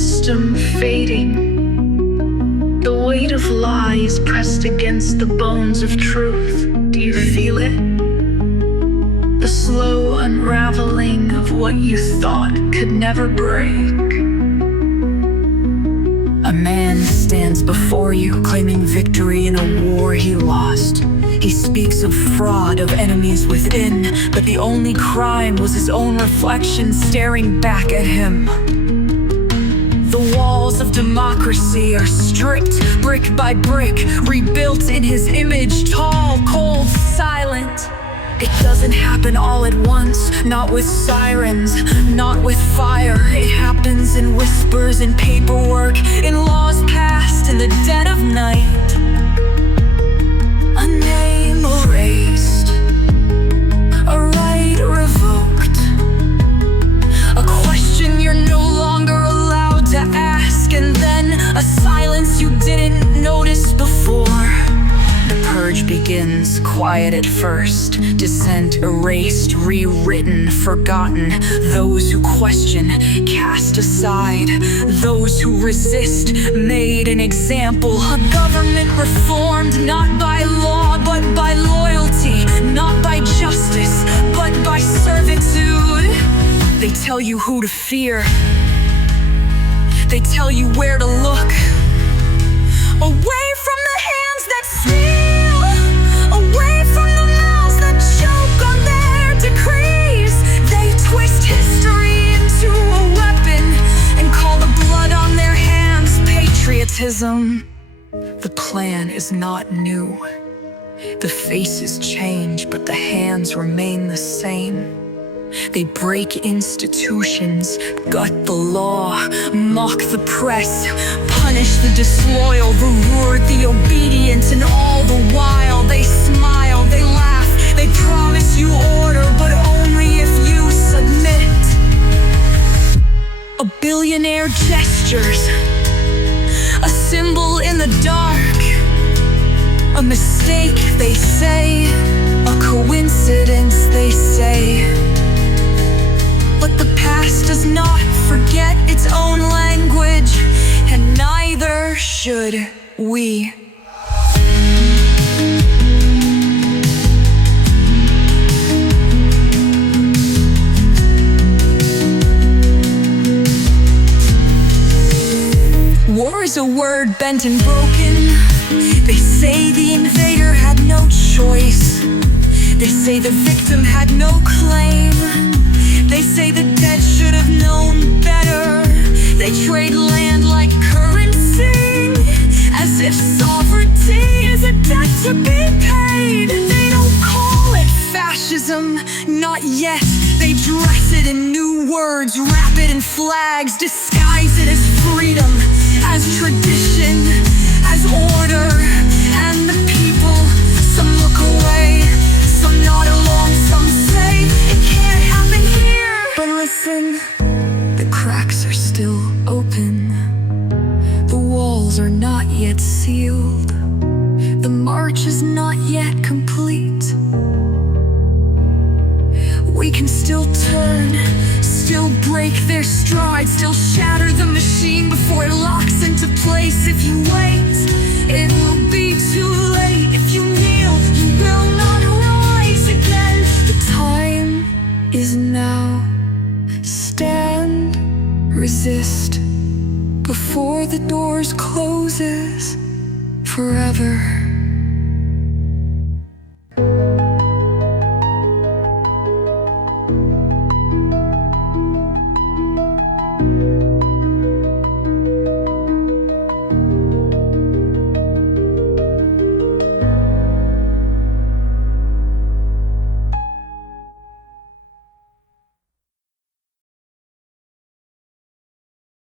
system fading. The weight of lies pressed against the bones of truth. Do you feel it? The slow unraveling of what you thought could never break. A man stands before you, claiming victory in a war he lost. He speaks of fraud, of enemies within, but the only crime was his own reflection staring back at him. The walls of democracy are stripped, brick by brick, rebuilt in his image, tall, cold, silent. It doesn't happen all at once, not with sirens, not with fire. It happens in whispers, in paperwork, in laws passed in the dead of night. A name erased, a right revoked, a question you're no longer allowed to ask, and then a silence you didn't notice before. The purge begins, quiet at first, dissent erased, rewritten, forgotten. Those who question, cast aside. Those who resist, made an example. A government reformed not by law, but by loyalty. Not by justice, but by servitude. They tell you who to fear. They tell you where to look. Away from the hands that steal, away from the mouths that choke on their decrees. They twist history into a weapon and call the blood on their hands patriotism. The plan is not new. The faces change, but the hands remain the same. They break institutions, gut the law, mock the press, punish the disloyal, reward the obedient, and all the while they smile, they laugh, they promise you order, but only if you submit. A billionaire gestures, a symbol in the dark, a mistake they say, a coincidence they say. But the past does not forget its own language, and neither should we. War is a word bent and broken. They say the invader had no choice. They say the victim had no claim. They say the dead should have known better. They trade land like currency, as if sovereignty is a debt to be paid. They don't call it fascism, not yet. They dress it in new words, wrap it in flags, disguise it as freedom, as tradition, as order. And the people, some look away, some nod along, some say it can't happen here. But listen, the cracks are still open. The walls are not yet sealed. The march is not yet complete. We can still turn, still break their stride, still shatter the machine before it locks into place. If you wait, it will be too late. If you kneel, you will not rise again. The time is now. Stand, resist, before the doors closes forever.